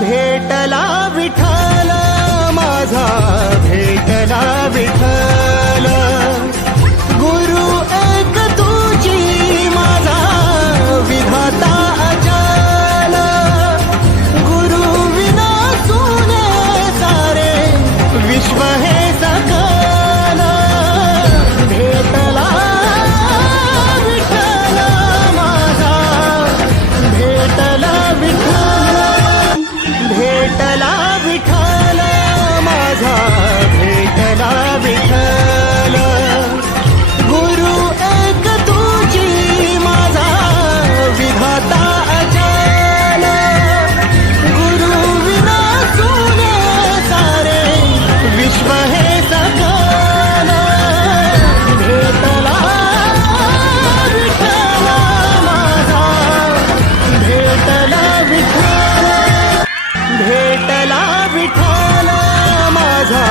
भेटला विठ्ठल माझा, भेटला विठ्ठल. गुरु एक तुझी माझा विधाता अचल. गुरु विना सुने सारे विश्व हे सकल. भेटला विठ्ठल माझा, भेटला विठ्ठल. भेटला विठ्ठल माझा, भेटला विठ्ठल. गुरु एक तुझी माझा विधाता अचल. गुरु विना सुने सारे विश्व हे सकल. भेटला विठ्ठल माझा, भेटला विठ्ठल. भेटला विठ्ठल माझा.